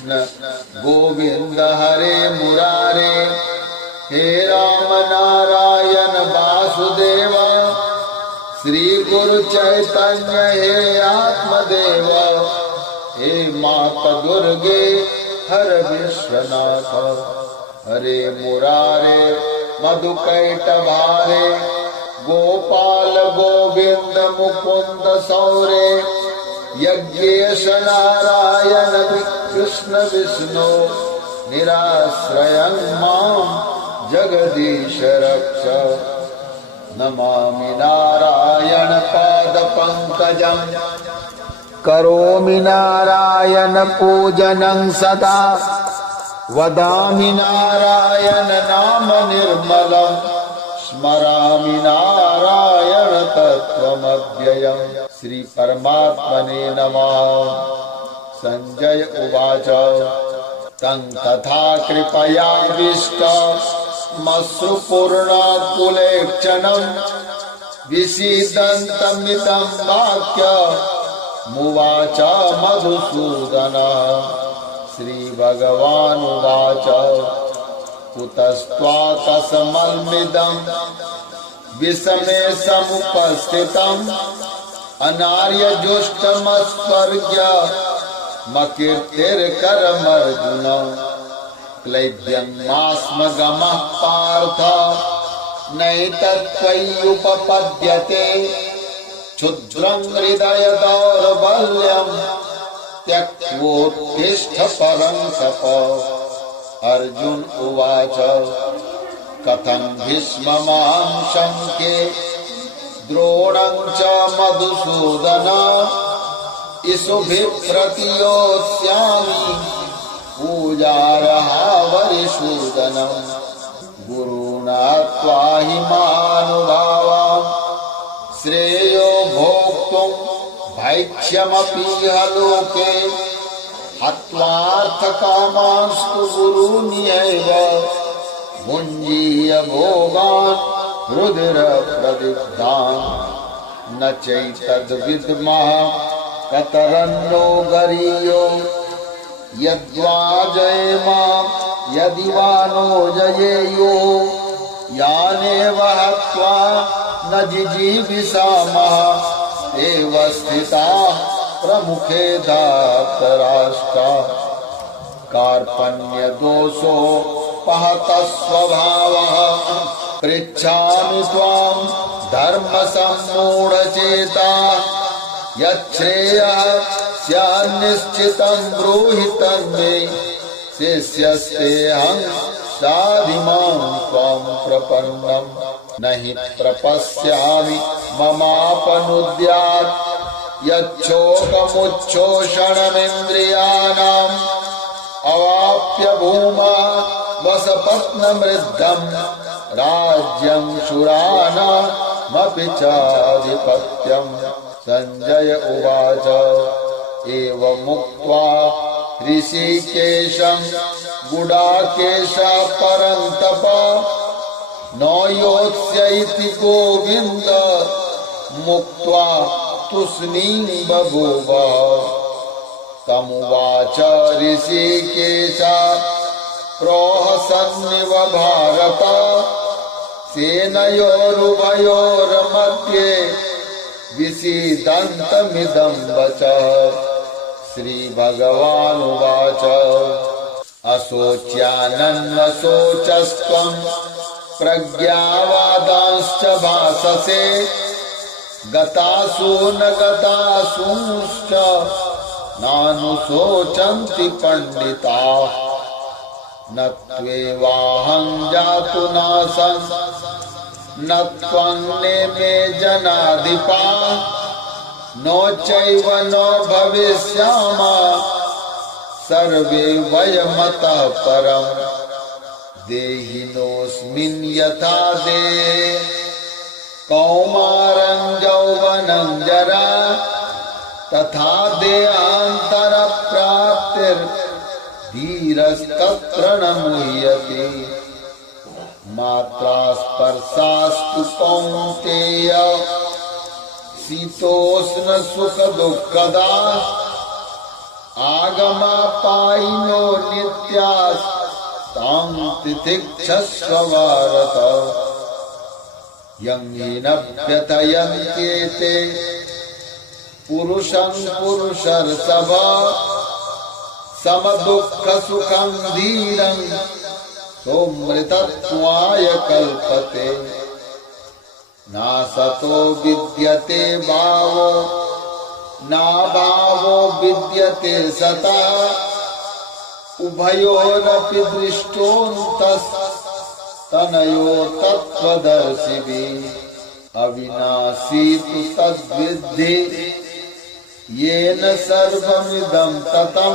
कृष्ण गोविंद हरे मुरारे, हे राम नारायण वासुदेव, श्री गुरु चैतन्य हे आत्मदेव, हे माता दुर्गे हर विश्वनाथ, हरे मुरारे मधुकैटभारे, गोपाल गोविंद मुकुंद सौरे, यज्ञेश नारायण कृष्ण विष्णु, निराश्रयं मां जगदीश रक्ष। नमामि नारायण पाद पंकजं, करोमि नारायण पूजनं सदा, वदामि नारायण नाम निर्मलं, स्मरामि नारायण तत्त्वमव्ययम्। श्री परमात्मने नमः। संजय उवाच तं तथा कृपयाविष्ट मश्रुपूर्णकुलेक्षणं, विषीदन्तमिदं वाक्यमुवाच मधुसूदनः। श्रीभगवानुवाच कुतस्त्वाकस्मल्मिदं विषमे समुपस्थितम्, अनार्यजुष्टमस्वर्ग्य मकीर्तिर्करमर्जुन। क्लैब्यमास्मगमः पार्थ नैतत्त्वय्युपपद्यते, क्षुद्रं हृदय दौर्बल्यं त्यक्त्वोत्तिष्ठ परन्तप। अर्जुन उवाच कथं भीष्ममहं शंके, द्रोणं च मधुसूदन, इषुभिः प्रतियोत्स्यामि पूजार्हा वरिसूदनम्। गुरुणा त्वाहि महानुभावान्, श्रेयो भोक्तुं भैक्ष्यमपीह लोके, हत्वार्थकामांस्तु गुरून्येव, भुञ्जीय भोगान् रुधिरप्रदिग्धान्। न चैतद्विद्मः कतरन्नो गरीयो, यद्वा जयेम यदि वा नो जयेयो, यानेव हत्वा न जिजीविषामः, एव स्थिताः प्रमुखे धार्तराष्ट्राः। कार्पण्यदोषो पहतः स्वभावः, पृच्छामि त्वां धर्मसम्मूढचेताः, यच्छ्रेयः स्यान्निश्चितं ब्रूहि तन्मे, शिष्यस्तेऽहं साधिमां त्वां प्रपन्नम्। न हि प्रपश्यामि ममापनुद्यात्, यच्छोकमुच्छोषणमिन्द्रियाणाम्, अवाप्य भूमा वसपत्नमृद्धम्, राज्यं शूराणामपि चाधिपत्यम्। संजय उवाच एवमुक्त्वा ऋषिकेशं गुडाकेशः परन्तप, न योत्स्य इति गोविन्द मुक्त्वा तूष्णीं बभूव। तमुवाच ऋषिकेशः प्रोहसन्निव भारत, सेनयोरुभयोर्मध्ये विषीदन्तमिदं वचः। श्रीभगवानुवाच अशोच्यानन्वशोचस्त्वं प्रज्ञावादांश्च भाससे, गतासु न गतासूंश्च नानुशोचन्ति पंडिताः। न त्वेवाहं जातु नासं, न त्वं नेमे जनाधिपाः, नो चैव न भविष्यामः, सर्वे वयमतः परम्। देहिनोऽस्मिन् यथा देहे कौमारं यौवनं जरा, तथा देहान्तरप्राप्तिर्धीरस्तत्र न मुह्यते। मात्रा स्पर्शास्तु कौन्तेय, शीतोष्ण सुख दुःखदा, आगमापायिनो नित्यास् तां तितिक्षस्व भारत यं येन व्यथयन्त्येते पुरुषं पुरुषर्षभ समदुःखसुखं धीरं सोऽमृतत्वाय कल्पते नासतो विद्यते भावो नाभावो विद्यते सता उभयोरपि दृष्टोऽन्तस्तनयो तत्त्वदर्शिभिः अविनाशी तु तद्विद्धि येन सर्वमिदं ततं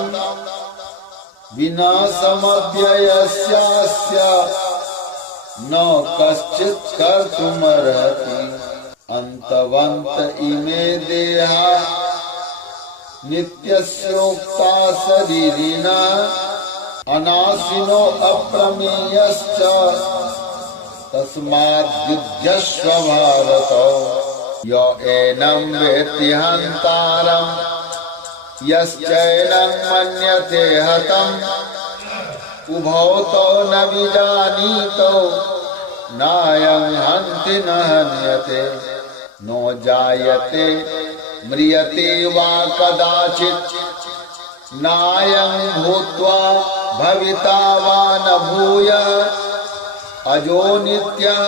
विनाशमव्ययस्यास्य न कश्चित् कर्तुमर्हति अन्तवन्त इमे देहा नित्यस्योक्ता शरीरिणा अनाशिनो अप्रमेयश्च तस्माद्युध्यस्व भारत य एनं वेत्ति हन्तारं यश्चैनं मन्यते हतम् उभौ तौ न विजानीतो नायं हन्ति न हन्यते नो जायते म्रियते वा कदाचित् नायं भूत्वा भविता वा न भूयः अजो नित्यः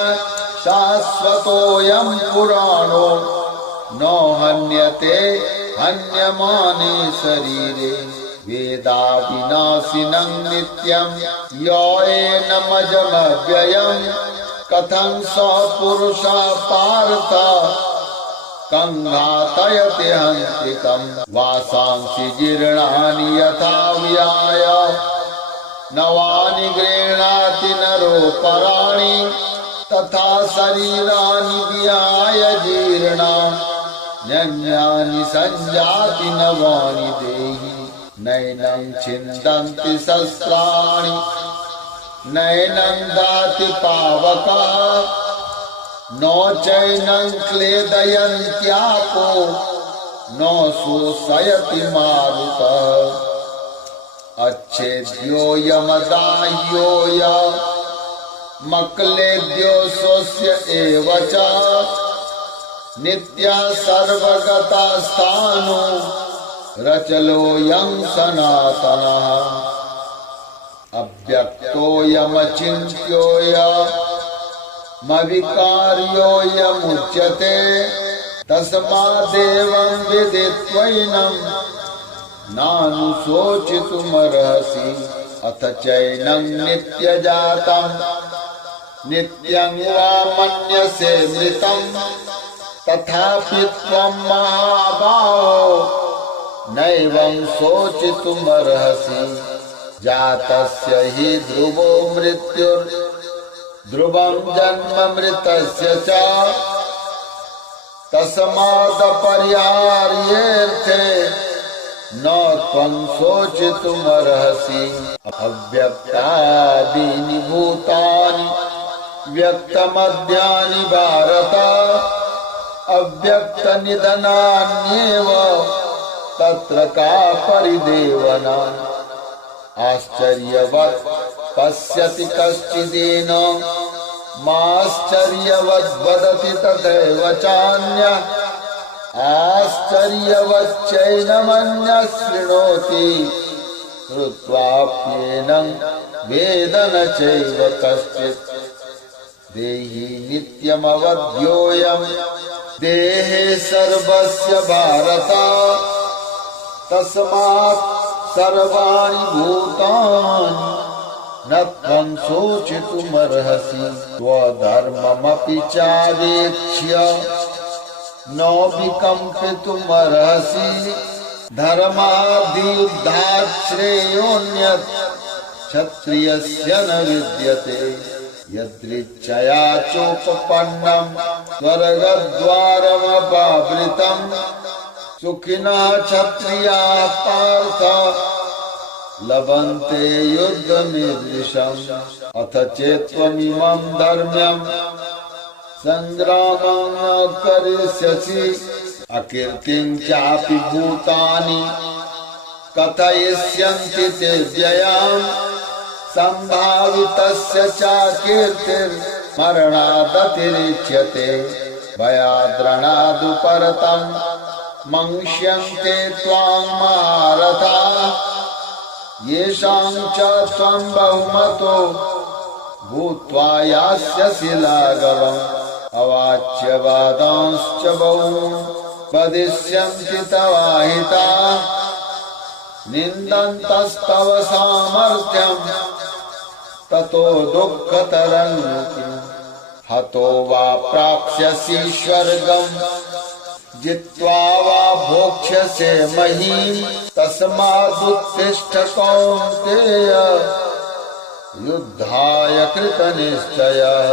शाश्वतोऽयं पुराणो न हन्यते हन्यमाने शरीरे वेदाविनाशिनं नित्यं यो एनमजमव्ययं कथं स पुरुषः पार्थ कं घातयति हन्तिकं वासांसि जीर्णानि यथा विहाय नवानि गृह्णाति नरोपराणि तथा शरीराणि विहाय जीर्णान्यानि संजाति नवानि देहि नैनं छिन्दन्ति शस्त्राणि नैनं दाति पावकः नो चैनं क्लेदयन्त्यापो नो शोषयति मारुतः अच्छेद्योऽयमदाह्योऽयमक्लेद्यो स्वस्य एव च नित्यः सर्वगता स्थाणु रचलोऽयं सनातनः अव्यक्तोऽयमचिन्त्योऽयमविकार्योऽयमुच्यते तस्मादेवं विदित्वैनं नानुशोचितुमर्हसि अथ चैनं नित्यजातं नित्यं वा मन्यसे मृतं तथापि त्वं महाबाहो नैवं शोचितुमर्हसि जातस्य हि ध्रुवो मृत्युर्ध्रुवं जन्म मृतस्य च तस्मादपर्यार्येऽर्थे न त्वं शोचितुमर्हसि अव्यक्तादीनि भूतानि व्यक्तमद्यानि भारत अव्यक्तनिधनान्येव तत्र का परिदेवना आश्चर्यवत् पश्यति कश्चिदेन माश्चर्यवद् वदति तथैव चान्यः आश्चर्यवच्चैनमन्यः शृणोति श्रुत्वाप्येनं वेद न चैव कश्चित् देहि नित्यमवध्योऽयं देहे सर्वस्य भारत तस्मात् सर्वाणि भूतानि न त्वं शोचितुमर्हसि स्वधर्ममपि चावेक्ष्य न विकम्पितुमर्हसि धर्माद्युद्धात् श्रेयोऽन्यत् क्षत्रियस्य न विद्यते यदृच्छया चोपपन्नं स्वर्गद्वारमपावृतं सुखिनः क्षत्रियाः पार्थ लभन्ते युद्धमीदृशम् अथ चेत्त्वमिमं धर्म्यं संग्रामं न करिष्यसि अकीर्तिं चापि भूतानि कथयिष्यन्ति ते व्ययाम् सम्भावितस्य च कीर्तिर्मरणादतिरिच्यते भयाद्रणादुपरतम् मंक्ष्यन्ते त्वां महारथाः येषां च त्वं बहुमतो भूत्वा यास्यसि लाघवम् अवाच्य वादांश्च बहून् वदिष्यन्ति तवाहिताः निन्दन्तस्तव सामर्थ्यम् ततो दुःखतरं हतो वा प्राप्स्यसि स्वर्गम् जित्वा वा भोक्ष्यसे महीम् तस्मादुत्तिष्ठ कौन्तेय युद्धाय कृतनिश्चयः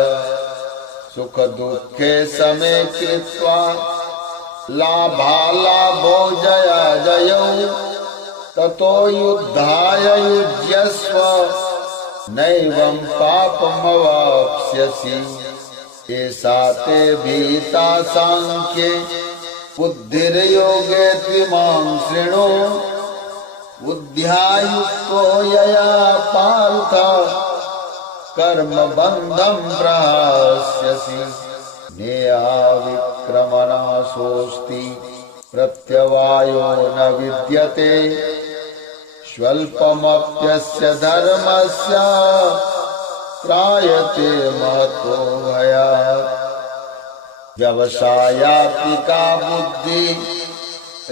सुख दुःखे समे कृत्वा लाभालाभो जयाजयौ ततो युद्धाय युज्यस्व नैवं पापमवाप्स्यसि एषा ते भीता सांख्ये बुद्धिर्योगे त्विमां शृणु बुद्ध्यायुक्तो यया पार्थ कर्मबन्धं प्रहास्यसि नेहा विक्रमनाशोऽस्ति प्रत्यवायो न विद्यते स्वल्पमप्यस्य धर्मस्य त्रायते महतो भयात् व्यवसायात्मिका बुद्धि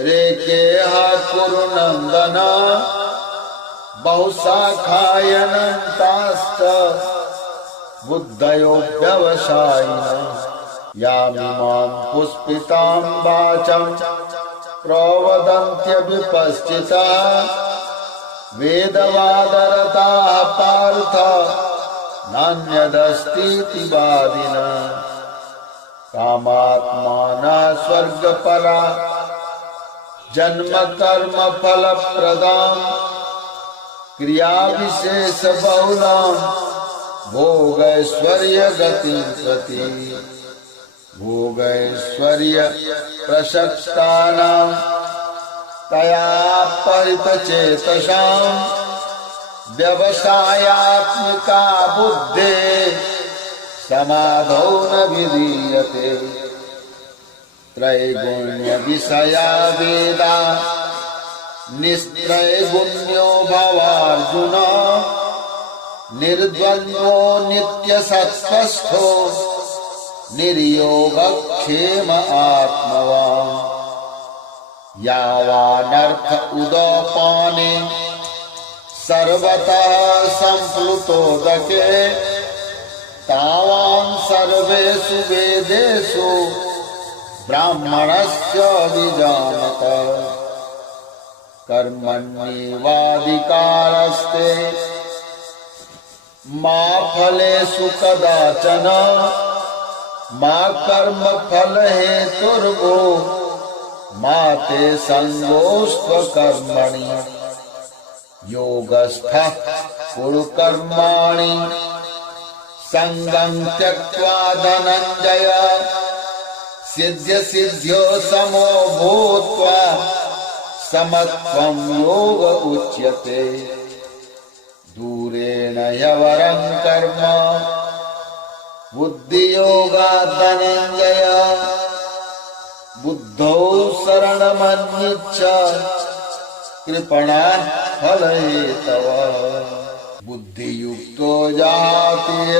रेकेह कुरु नन्दन बहुशाखायनन्ताश्च बुद्धयो व्यवसायिनः यामिमां पुष्पितां वाचं प्रवदन्त्यविपश्चिताः वेदवादरताः पार्थ नान्यदस्तीति वादिनः कामात्माना स्वर्गपरा जन्म कर्म फलप्रदां क्रियाविशेष बहुलां भोगैश्वर्य गतिं प्रति भोगैश्वर्य प्रशस्तानां तया परितचेतसां व्यवसायात्मिका बुद्धे समाधौ न विधीयते त्रैगुण्य विषया वेदा निस्त्रैगुण्यो भवार्जुन निर्द्वन्द्वो नित्यसत्त्वस्थो निर्योगक्षेम आत्मवान् यावानर्थ उदपाने सर्वतः सम्प्लुतोदके तावान् सर्वेषु वेदेषु ब्राह्मणस्य विजानत कर्मण्येवाधिकारस्ते मा फलेषु कदाचन मा कर्मफल हेतुर्भो मा ते सङ्गोऽस्त्वकर्मणि योगस्थः कुरु कर्माणि संगं त्यक्त्वा धनञ्जय सिद्ध्य सिद्ध्यो समो भूत्वा समत्वं योग उच्यते दूरेण ह्यवरं कर्म बुद्धियोगात् धनञ्जय बुद्धौ शरणमन्विच्छ कृपणः फलहेतवः बुद्धियुक्तो जातीय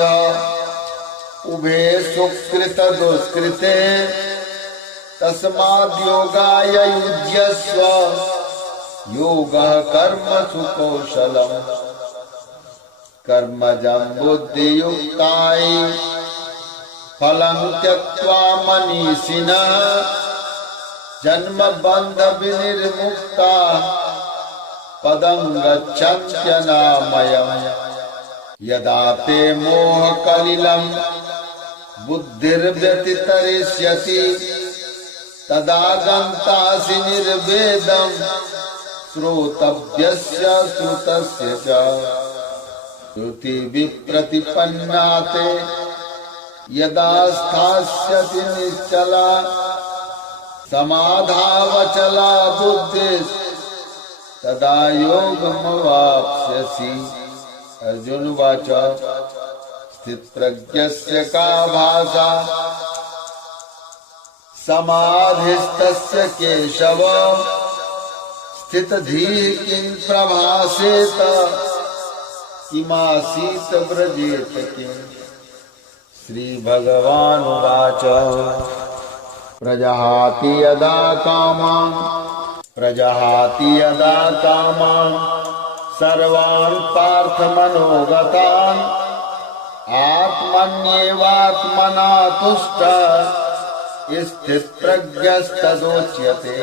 उभे सुकृत दुष्कृते तस्माद्योगाय युज्यस्व योगः कर्मसु कौशलम् कर्मजं बुद्धियुक्ताय फलं त्यक्त्वा मनीषिणः जन्म बन्ध विनिर्मुक्ता पदं गच्छन्त्यनामयम् यदा ते मोहकलिलं बुद्धिर्व्यतितरिष्यति तदा गन्तासि निर्वेदं श्रोतव्यस्य श्रुतस्य च श्रुतिविप्रतिपन्ना ते यदा स्थास्यति निश्चला समाधावचला बुद्धिः तदा योगमवाप्स्यसि। अर्जुन उवाच स्थितप्रज्ञस्य का भाषा समाधिस्तस्य केशव स्थितधीः किं प्रभासेत किमासीत व्रजेत किम्। श्रीभगवानुवाच प्रजहाति यदा कामान् सर्वान् पार्थमनोगतान् आत्मन्येवात्मना तुष्टः स्थितप्रज्ञस्तदोच्यते।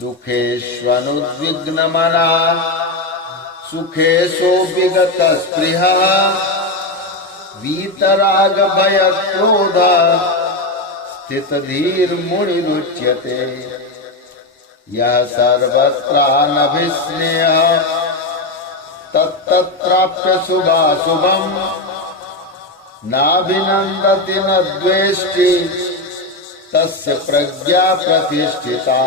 दुःखेष्वनुद्विग्नमनः सुखेषु विगतस्पृहः वीतरागभयक्रोधः स्थितधीर्मुनिरुच्यते। यः सर्वत्रानभिस्नेहः तत्तत्प्राप्य शुभाशुभम् नाभिनन्दति न द्वेष्टि तस्य प्रज्ञा प्रतिष्ठिता।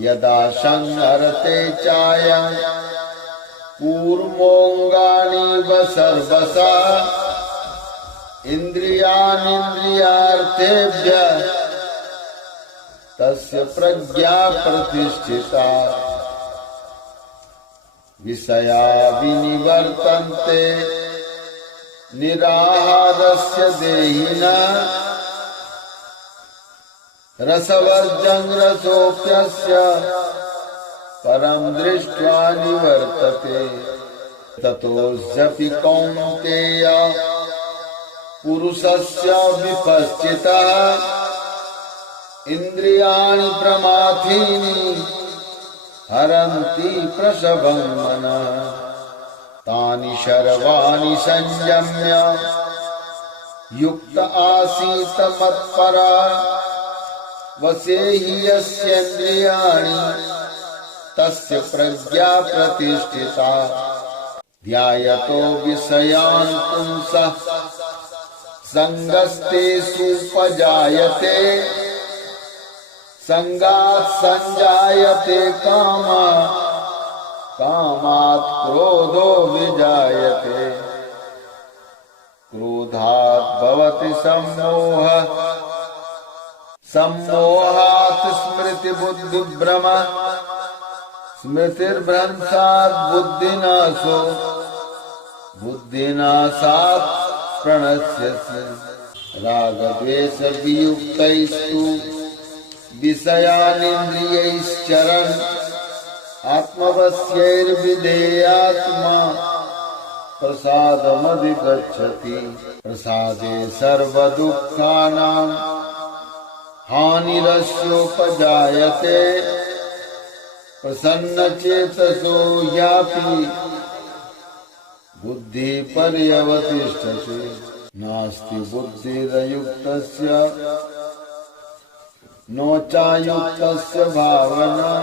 यदा संहरते चायं कूर्मोऽङ्गानीव सर्वशः इन्द्रियाणीन्द्रियार्थेभ्यः तस्य प्रज्ञा प्रतिष्ठिता। विषया विनिवर्तन्ते निराहारस्य देहिनः रसवर्जं रसोऽप्यस्य परं दृष्ट्वा निवर्तते। ततोऽस्यपि कौन्तेय पुरुषस्य विपश्चितः इन्द्रियाणि प्रमाथीनि हरन्ति प्रसभं मनः। तानि सर्वाणि संयम्य युक्त आसीत मत्परा वसे हि यस्येन्द्रियाणि तस्य प्रज्ञा प्रतिष्ठिता। ध्यायतो विषयान् पुंसः संगस्तेषुपजायते संगात् संजायते कामः कामात् क्रोधो विजायते क्रोधात् भवति सम्मोहः सम्मोहात् स्मृतिबुद्धिभ्रमः स्मृतिर्भ्रंशात् बुद्धिनाशो बुद्धिनाशात् प्रणश्यति। रागद्वेषवियुक्तैस्तु विषयानिन्द्रियैश्चरन् आत्मवश्यैर्विधेयात्मा प्रसादमधिगच्छति। प्रसादे सर्वदुःखानां हानिरस्योपजायते प्रसन्नचेतसो यापि बुद्धिपर्यवतिष्ठते। नास्ति बुद्धिरयुक्तस्य नो चायुक्तस्य भावना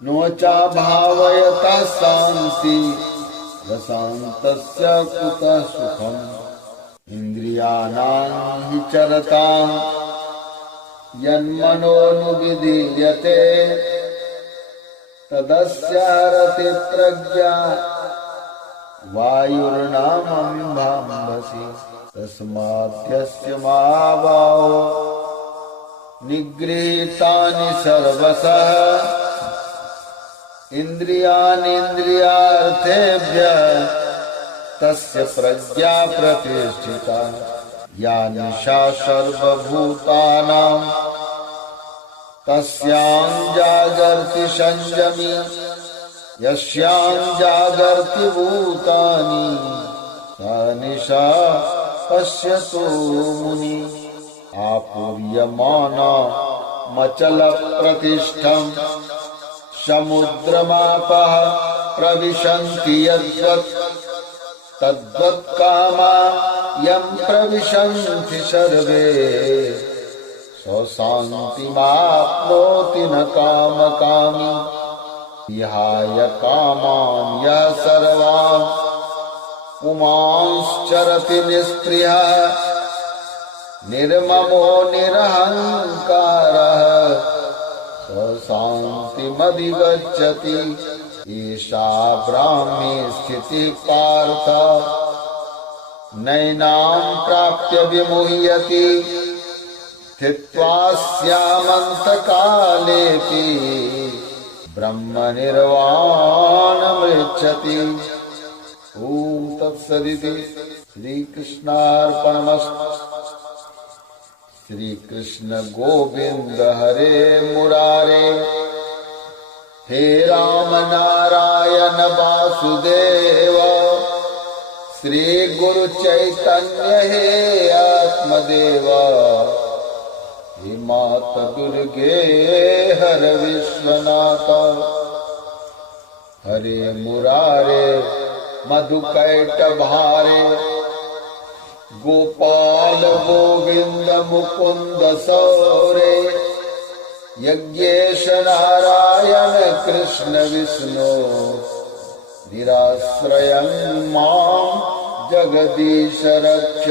नो चाभावयतः शान्ति रसान्तस्य कुतः सुखम्। इन्द्रियाणां हि चरतां यन्मनोनुविधीयते तदस्यारति प्रज्ञा वायुर्नामम्भाम्भसि। तस्माद्यस्य महाबाहो निगृहीतानि सर्वशः इन्द्रियाणीन्द्रियार्थेभ्यः तस्य प्रज्ञा प्रतिष्ठिता। या निशा सर्वभूतानां तस्यां जागर्ति संयमी यस्यां जागर्ति भूतानि सा निशा पश्यतो मुनि। आपूर्यमानमचलप्रतिष्ठं समुद्रमापः प्रविशन्ति यद्वत् तद्वत् कामा यं प्रविशन्ति सर्वे शान्तिमाप्नोति न कामकामी। विहाय कामान् यः सर्वान् पुमांश्चरति निःस्पृहः निर्ममो निरहङ्कारः शान्तिं भुक्तिमधिगच्छति ईशा ब्राह्मी स्थितिः पार्थ नैनां प्राप्य विमुह्यति स्थित्वा स्यामन्तकालेऽपि ब्रह्मनिर्वाणमृच्छति। ॐ तत्सदिति श्रीकृष्णार्पणमस्तु। श्रीकृष्ण गोविंद हरे मुरारे हे राम नारायण वासुदेव श्री गुरु चैतन्य हे आत्मदेव हे माता दुर्गे हर विश्वनाथ हरे मुरारे मधुकैटभारे गोपाल गोविंद मुकुंद सौरे यज्ञेश नारायण कृष्ण विष्णु निराश्रयं मां जगदीश रक्ष।